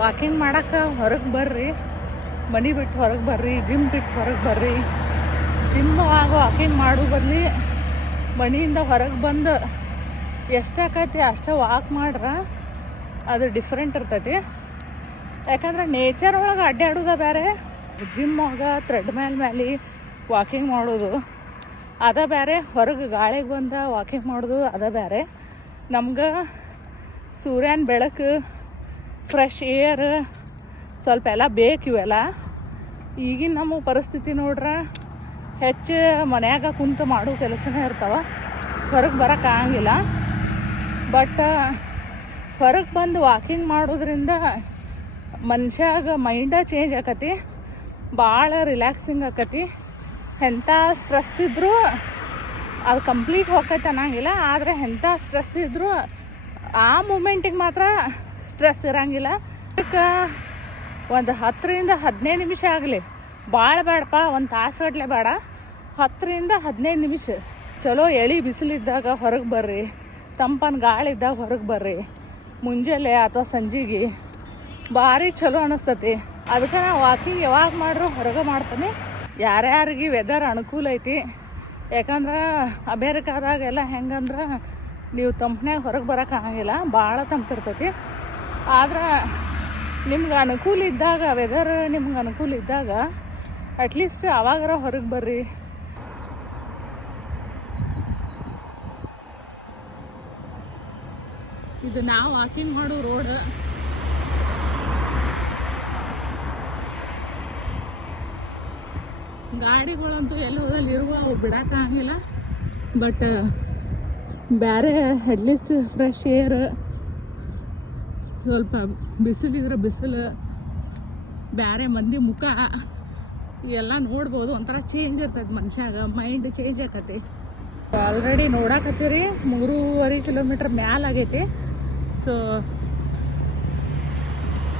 Walking ಮಾಡಕ್ಕೆ ಹೊರಗೆ ಬರ್ರಿ, ಮನೆ ಬಿಟ್ಟು ಹೊರಗೆ ಬರ್ರಿ, ಜಿಮ್ ಬಿಟ್ಟು ಹೊರಗೆ ಬರ್ರಿ. ಜಿಮ್ ಆಗೋ ವಾಕಿಂಗ್ ಮಾಡೋ ಬದಲಿ ಮನೆಯಿಂದ ಹೊರಗೆ ಬಂದು ಎಷ್ಟಾಕೈತಿ ಅಷ್ಟೇ ವಾಕ್ ಮಾಡ್ರೆ ಅದು ಡಿಫ್ರೆಂಟ್ ಇರ್ತೈತಿ. ಯಾಕಂದ್ರೆ ನೇಚರ್ ಒಳಗೆ ಅಡ್ಡಾಡೋದ ಬೇರೆ, ಜಿಮ್ ಒಳಗೆ ಥ್ರೆಡ್ಮಿಲ್ ಮೇಲೆ ವಾಕಿಂಗ್ ಮಾಡೋದು ಅದ ಬೇರೆ, ಹೊರಗೆ ಗಾಳಿಗೆ ಬಂದ ವಾಕಿಂಗ್ ಮಾಡೋದು ಅದ ಬೇರೆ. ನಮ್ಗೆ ಸೂರ್ಯನ ಬೆಳಕು, ಫ್ರೆಶ್ ಏರ್ ಸ್ವಲ್ಪ ಎಲ್ಲ ಬೇಕು. ಇವೆಲ್ಲ ಈಗಿನ ನಮ್ಮ ಪರಿಸ್ಥಿತಿ ನೋಡ್ರೆ ಹೆಚ್ಚು ಮನ್ಯಾಗ ಕುಂತು ಮಾಡೋ ಕೆಲಸನೇ ಇರ್ತಾವೆ, ಹೊರಗೆ ಬರೋಕ್ಕಾಗಂಗಿಲ್ಲ. ಬಟ್ ಹೊರಗೆ ಬಂದು ವಾಕಿಂಗ್ ಮಾಡೋದ್ರಿಂದ ಮನುಷ್ಯಾಗ ಮೈಂಡ ಚೇಂಜ್ ಆಕತಿ, ಭಾಳ ರಿಲ್ಯಾಕ್ಸಿಂಗ್ ಆಕತಿ. ಎಂಥ ಸ್ಟ್ರೆಸ್ ಇದ್ದರೂ ಅದು ಕಂಪ್ಲೀಟ್ ಹೋಗೈತೆ ಅನ್ನಂಗಿಲ್ಲ, ಆದರೆ ಎಂಥ ಸ್ಟ್ರೆಸ್ ಇದ್ದರೂ ಆ ಮೂಮೆಂಟಿಗೆ ಮಾತ್ರ ಸ್ಟ್ರೆಸ್ ಇರೋಂಗಿಲ್ಲ. ಅದಕ್ಕೆ ಒಂದು 10ರಿಂದ 15 ನಿಮಿಷ ಆಗಲಿ, ಭಾಳ ಬೇಡಪ್ಪ, ಒಂದು ತಾಸುಗಟ್ಟಲೆ ಬೇಡ, 10ರಿಂದ 15 ನಿಮಿಷ ಚಲೋ ಎಳಿ ಬಿಸಿಲಿದ್ದಾಗ ಹೊರಗೆ ಬರ್ರಿ, ತಂಪನ ಗಾಳಿ ಇದ್ದಾಗ ಹೊರಗೆ ಬರ್ರಿ. ಮುಂಜಾನೆ ಅಥವಾ ಸಂಜೆಗೆ ಭಾರಿ ಚಲೋ ಅನಿಸ್ತತಿ. ಅದಕ್ಕೆ ನಾ ವಾಕಿಂಗ್ ಯಾವಾಗ ಮಾಡ್ರು ಹೊರಗೆ ಮಾಡ್ತೀನಿ. ಯಾರ್ಯಾರಿಗೆ ವೆದರ್ ಅನುಕೂಲ ಐತಿ, ಯಾಕಂದ್ರೆ ಅಮೇರಿಕಾದಾಗೆಲ್ಲ ಹೆಂಗಂದ್ರೆ ನೀವು ತಂಪನ್ಯಾಗ ಹೊರಗೆ ಬರೋಕ್ಕಾಗಂಗಿಲ್ಲ, ಭಾಳ ತಂಪಿರ್ತೈತಿ. ಆದ್ರೆ ನಿಮ್ಗೆ ಅನುಕೂಲ ಇದ್ದಾಗ, ವೆದರ್ ನಿಮ್ಗೆ ಅನುಕೂಲ ಇದ್ದಾಗ ಅಟ್ಲೀಸ್ಟ್ ಅವಾಗಾರ ಹೊರಗೆ ಬರ್ರಿ. ಇದು ನಾವು ವಾಕಿಂಗ್ ಮಾಡೋ ರೋಡ್. ಗಾಡಿಗಳಂತೂ ಎಲ್ಲಿ ಹೋದಲ್ಲಿ ಇರುವ ಅವು ಬಿಡೋಕ್ಕಾಗಿಲ್ಲ. ಬಟ್ ಬೇರೆ ಅಟ್ಲೀಸ್ಟ್ ಫ್ರೆಶ್ ಏರ್, ಸ್ವಲ್ಪ ಬಿಸಿಲಿದ್ರೆ ಬಿಸಿಲು, ಬೇರೆ ಮಂದಿ ಮುಖ ಎಲ್ಲ ನೋಡ್ಬೋದು. ಒಂಥರ ಚೇಂಜ್ ಇರ್ತೈತೆ ಮನುಷ್ಯಾಗ, ಮೈಂಡ್ ಚೇಂಜ್ ಆಕತಿ. ಆಲ್ರೆಡಿ ನೋಡಾಕತ್ತೀರಿ 3.5 ಕಿಲೋಮೀಟ್ರ್ ಮ್ಯಾಲೆ ಆಗೈತಿ. ಸೊ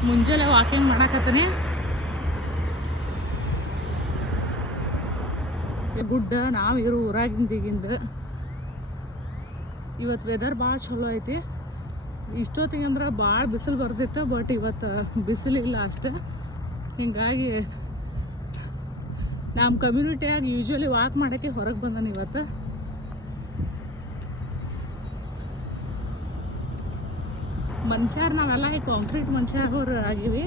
ಮುಂಜಾನೆ ವಾಕಿಂಗ್ ಮಾಡಾಕತ್ತೀನಿ. ಗುಡ್ಡ ನಾವಿರೋ ಊರಾಗಿಂದ ಇವತ್ತು ವೆದರ್ ಭಾಳ ಚಲೋ ಐತಿ. ಇಷ್ಟೊತ್ತಿಗೆ ಅಂದ್ರೆ ಭಾಳ ಬಿಸಿಲು ಬರ್ತಿತ್ತು, ಬಟ್ ಇವತ್ತು ಬಿಸಿಲಿಲ್ಲ ಅಷ್ಟೆ. ಹೀಗಾಗಿ ನಮ್ಮ ಕಮ್ಯುನಿಟಿಯಾಗಿ ಯೂಶ್ವಲಿ ವಾಕ್ ಮಾಡೋಕ್ಕೆ ಹೊರಗೆ ಬಂದಾನೆ ಇವತ್ತು. ಮನುಷ್ಯರು ನಾವೆಲ್ಲ ಈ ಕಾಂಕ್ರೀಟ್ ಮನುಷ್ಯರು ಆಗಿವಿ,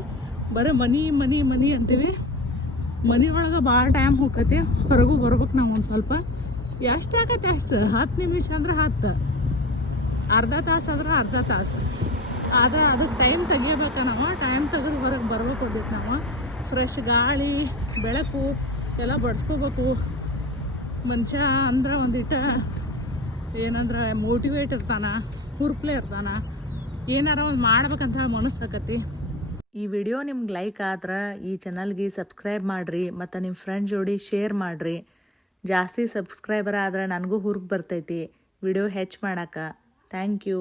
ಬರೀ ಮನಿ ಮನಿ ಮನಿ ಅಂತೀವಿ. ಮನೆ ಒಳಗೆ ಭಾಳ ಟೈಮ್ ಹೋಗತಿ, ಹೊರಗೂ ಬರ್ಬೇಕು ನಾವು ಒಂದು ಸ್ವಲ್ಪ. ಎಷ್ಟು ಆಕತಿ ಅಷ್ಟು, 10 ನಿಮಿಷ ಅಂದ್ರೆ 10, ಅರ್ಧ ತಾಸು ಆದ್ರೆ ಅರ್ಧ ತಾಸು. ಆದ್ರೆ ಅದಕ್ಕೆ ಟೈಮ್ ತೆಗಿಬೇಕು. ನಾವು ಟೈಮ್ ತೆಗೆದು ಹೊರಗೆ ಬರ್ಬೇಕು ಹೋಗ್ಬೇಕು. ನಾವು ಫ್ರೆಶ್ ಗಾಳಿ, ಬೆಳಕು ಎಲ್ಲ ಬಡ್ಸ್ಕೋಬೇಕು. ಮನುಷ್ಯ ಅಂದ್ರೆ ಒಂದಿಟ್ಟು ಏನಂದ್ರೆ ಮೋಟಿವೇಟ್ ಇರ್ತಾನೆ, ಹುರುಪ್ಲೆ ಇರ್ತಾನೆ, ಏನಾರ ಒಂದು ಮಾಡ್ಬೇಕಂತ ಹೇಳಿ ಮನಸ್ಸಾಕತಿ. ಈ ವಿಡಿಯೋ ನಿಮ್ಗೆ ಲೈಕ್ ಆದ್ರೆ ಈ ಚಾನಲ್ಗೆ ಸಬ್ಸ್ಕ್ರೈಬ್ ಮಾಡಿರಿ, ಮತ್ತು ನಿಮ್ಮ ಫ್ರೆಂಡ್ ಜೋಡಿ ಶೇರ್ ಮಾಡಿರಿ. ಜಾಸ್ತಿ ಸಬ್ಸ್ಕ್ರೈಬರ್ ಆದ್ರೆ ನನಗೂ ಹುರುಪು ಬರ್ತೈತಿ ವಿಡಿಯೋ ಹೆಚ್ಚು ಮಾಡೋಕೆ. Thank you.